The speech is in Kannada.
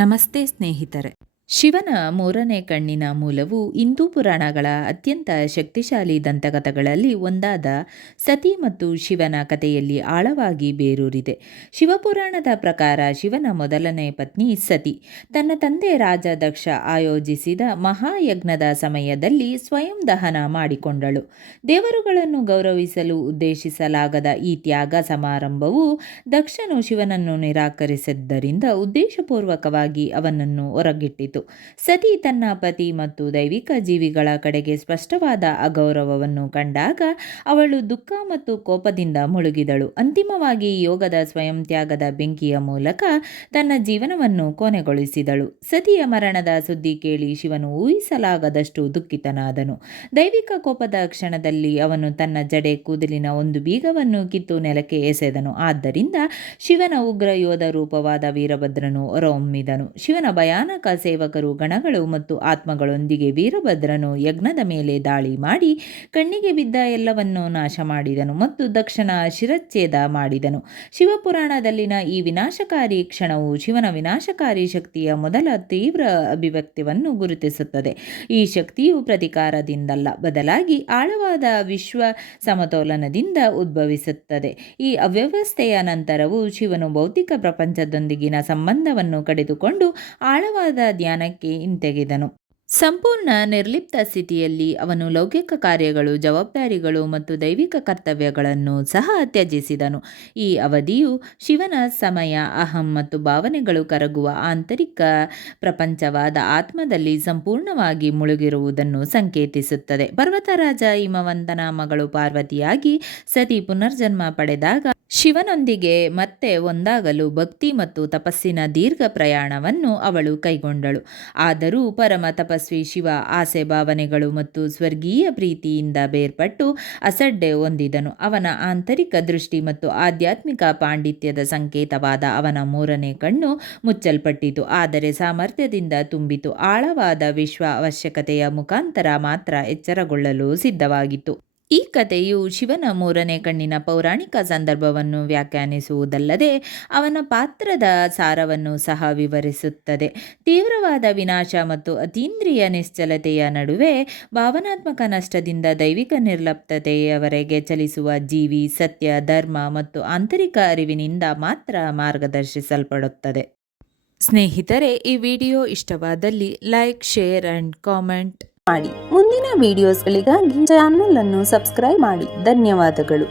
ನಮಸ್ತೆ ಸ್ನೇಹಿತರೆ. ಶಿವನ ಮೂರನೇ ಕಣ್ಣಿನ ಮೂಲವು ಹಿಂದೂ ಪುರಾಣಗಳ ಅತ್ಯಂತ ಶಕ್ತಿಶಾಲಿ ದಂತಕಥೆಗಳಲ್ಲಿ ಒಂದಾದ ಸತಿ ಮತ್ತು ಶಿವನ ಕಥೆಯಲ್ಲಿ ಆಳವಾಗಿ ಬೇರೂರಿದೆ. ಶಿವಪುರಾಣದ ಪ್ರಕಾರ ಶಿವನ ಮೊದಲನೇ ಪತ್ನಿ ಸತಿ ತನ್ನ ತಂದೆ ರಾಜ ದಕ್ಷ ಆಯೋಜಿಸಿದ ಮಹಾಯಜ್ಞದ ಸಮಯದಲ್ಲಿ ಸ್ವಯಂ ದಹನ ಮಾಡಿಕೊಂಡಳು. ದೇವರುಗಳನ್ನು ಗೌರವಿಸಲು ಉದ್ದೇಶಿಸಲಾಗದ ಈ ತ್ಯಾಗ ಸಮಾರಂಭವು ದಕ್ಷನು ಶಿವನನ್ನು ನಿರಾಕರಿಸಿದ್ದರಿಂದ ಉದ್ದೇಶಪೂರ್ವಕವಾಗಿ ಅವನನ್ನು ಹೊರಗಿಟ್ಟಿತು. ಸತಿ ತನ್ನ ಪತಿ ಮತ್ತು ದೈವಿಕ ಜೀವಿಗಳ ಕಡೆಗೆ ಸ್ಪಷ್ಟವಾದ ಅಗೌರವವನ್ನು ಕಂಡಾಗ ಅವಳು ದುಃಖ ಮತ್ತು ಕೋಪದಿಂದ ಮುಳುಗಿದಳು. ಅಂತಿಮವಾಗಿ ಯೋಗದ ಸ್ವಯಂ ತ್ಯಾಗದ ಬೆಂಕಿಯ ಮೂಲಕ ತನ್ನ ಜೀವನವನ್ನು ಕೊನೆಗೊಳಿಸಿದಳು. ಸತಿಯ ಮರಣದ ಸುದ್ದಿ ಕೇಳಿ ಶಿವನು ಊಹಿಸಲಾಗದಷ್ಟು ದುಃಖಿತನಾದನು. ದೈವಿಕ ಕೋಪದ ಕ್ಷಣದಲ್ಲಿ ಅವನು ತನ್ನ ಜಡೆ ಕೂದಲಿನ ಒಂದು ಬೀಗವನ್ನು ಕಿತ್ತು ನೆಲಕ್ಕೆ ಎಸೆದನು. ಆದ್ದರಿಂದ ಶಿವನ ಉಗ್ರ ಯೋಧ ರೂಪವಾದ ವೀರಭದ್ರನು ಹೊರಹೊಮ್ಮಿದನು. ಶಿವನ ಭಯಾನಕ ಸೇವಕರು, ಗಣಗಳು ಮತ್ತು ಆತ್ಮಗಳೊಂದಿಗೆ ವೀರಭದ್ರನು ಯಜ್ಞದ ಮೇಲೆ ದಾಳಿ ಮಾಡಿ ಕಣ್ಣಿಗೆ ಬಿದ್ದ ಎಲ್ಲವನ್ನೂ ನಾಶ ಮಾಡಿದನು ಮತ್ತು ದಕ್ಷನ ಶಿರಚ್ಛೇದ ಮಾಡಿದನು. ಶಿವಪುರಾಣದಲ್ಲಿನ ಈ ವಿನಾಶಕಾರಿ ಕ್ಷಣವು ಶಿವನ ವಿನಾಶಕಾರಿ ಶಕ್ತಿಯ ಮೊದಲ ತೀವ್ರ ಅಭಿವ್ಯಕ್ತಿಯನ್ನು ಗುರುತಿಸುತ್ತದೆ. ಈ ಶಕ್ತಿಯು ಪ್ರತೀಕಾರದಿಂದಲ್ಲ, ಬದಲಾಗಿ ಆಳವಾದ ವಿಶ್ವ ಸಮತೋಲನದಿಂದ ಉದ್ಭವಿಸುತ್ತದೆ. ಈ ಅವ್ಯವಸ್ಥೆಯ ನಂತರವೂ ಶಿವನು ಭೌತಿಕ ಪ್ರಪಂಚದೊಂದಿಗಿನ ಸಂಬಂಧವನ್ನು ಕಡಿದುಕೊಂಡು ಆಳವಾದ ಧ್ಯಾನಕ್ಕೆ ಹಿಂತೆಗೆದನು. ಸಂಪೂರ್ಣ ನಿರ್ಲಿಪ್ತ ಸ್ಥಿತಿಯಲ್ಲಿ ಅವನು ಲೌಕಿಕ ಕಾರ್ಯಗಳು, ಜವಾಬ್ದಾರಿಗಳು ಮತ್ತು ದೈವಿಕ ಕರ್ತವ್ಯಗಳನ್ನು ಸಹ ತ್ಯಜಿಸಿದನು. ಈ ಅವಧಿಯು ಶಿವನ ಸಮಯ, ಅಹಂ ಮತ್ತು ಭಾವನೆಗಳು ಕರಗುವ ಆಂತರಿಕ ಪ್ರಪಂಚವಾದ ಆತ್ಮದಲ್ಲಿ ಸಂಪೂರ್ಣವಾಗಿ ಮುಳುಗಿರುವುದನ್ನು ಸಂಕೇತಿಸುತ್ತದೆ. ಪರ್ವತರಾಜ ಹಿಮವಂತನ ಮಗಳು ಪಾರ್ವತಿಯಾಗಿ ಸತಿ ಪುನರ್ಜನ್ಮ ಪಡೆದಾಗ ಶಿವನೊಂದಿಗೆ ಮತ್ತೆ ಒಂದಾಗಲು ಭಕ್ತಿ ಮತ್ತು ತಪಸ್ಸಿನ ದೀರ್ಘ ಪ್ರಯಾಣವನ್ನು ಅವಳು ಕೈಗೊಂಡಳು. ಆದರೂ ಪರಮ ತಪಸ್ವಿ ಶಿವ ಆಸೆ, ಭಾವನೆಗಳು ಮತ್ತು ಸ್ವರ್ಗೀಯ ಪ್ರೀತಿಯಿಂದ ಬೇರ್ಪಟ್ಟು ಅಸಡ್ಡೆ ಹೊಂದಿದನು. ಅವನ ಆಂತರಿಕ ದೃಷ್ಟಿ ಮತ್ತು ಆಧ್ಯಾತ್ಮಿಕ ಪಾಂಡಿತ್ಯದ ಸಂಕೇತವಾದ ಅವನ ಮೂರನೇ ಕಣ್ಣು ಮುಚ್ಚಲ್ಪಟ್ಟಿತು, ಆದರೆ ಸಾಮರ್ಥ್ಯದಿಂದ ತುಂಬಿತು. ಆಳವಾದ ವಿಶ್ವ ಅವಶ್ಯಕತೆಯ ಮುಖಾಂತರ ಮಾತ್ರ ಎಚ್ಚರಗೊಳ್ಳಲು ಸಿದ್ಧವಾಗಿತ್ತು. ಈ ಕಥೆಯು ಶಿವನ ಮೂರನೇ ಕಣ್ಣಿನ ಪೌರಾಣಿಕ ಸಂದರ್ಭವನ್ನು ವ್ಯಾಖ್ಯಾನಿಸುವುದಲ್ಲದೆ ಅವನ ಪಾತ್ರದ ಸಾರವನ್ನು ಸಹ ವಿವರಿಸುತ್ತದೆ. ತೀವ್ರವಾದ ವಿನಾಶ ಮತ್ತು ಅತೀಂದ್ರಿಯ ನಿಶ್ಚಲತೆಯ ನಡುವೆ ಭಾವನಾತ್ಮಕ ನಷ್ಟದಿಂದ ದೈವಿಕ ನಿರ್ಲಿಪ್ತತೆಯವರೆಗೆ ಚಲಿಸುವ ಜೀವಿ ಸತ್ಯ, ಧರ್ಮ ಮತ್ತು ಆಂತರಿಕ ಅರಿವಿನಿಂದ ಮಾತ್ರ ಮಾರ್ಗದರ್ಶಿಸಲ್ಪಡುತ್ತದೆ. ಸ್ನೇಹಿತರೆ, ಈ ವಿಡಿಯೋ ಇಷ್ಟವಾದಲ್ಲಿ ಲೈಕ್, ಶೇರ್ ಆ್ಯಂಡ್ ಕಾಮೆಂಟ್ ಮಾಡಿ. ಮುಂದಿನ ವಿಡಿಯೋಸ್ಗಳಿಗಾಗಿ ಚಾನಲ್ ಅನ್ನು ಸಬ್ಸ್ಕ್ರೈಬ್ ಮಾಡಿ. ಧನ್ಯವಾದಗಳು.